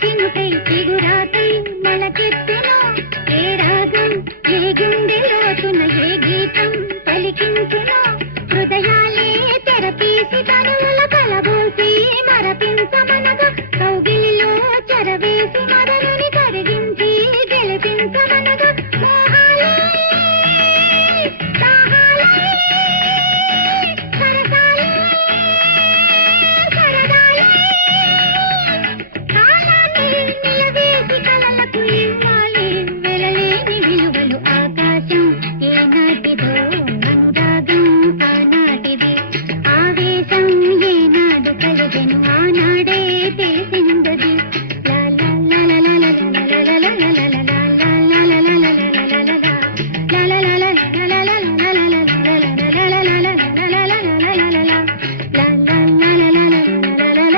చినుకై చిగురాకై మొలకెత్తెను ఏ రాగం ఏ గుండె లోతున ఏ గీతం పలికించును హృదయాలే తెరపీసి కనుల కలబోసి మరపించమనగా కౌగిలిలో చెరవేసి మదనుని కరిగించి గెలిపించమనగా మోహాలే దాహాలే సరసాలే సరదాలే కాలాన్ని నిలవేసి కలలకు ఇవ్వాలి వెలలేని విలువలు ఆకాశం ఏనాటిదో అనురాగం ఆనాటిది ఆవేశం ఏనాడు కలిగెను ఆనాడే తెలిసిందది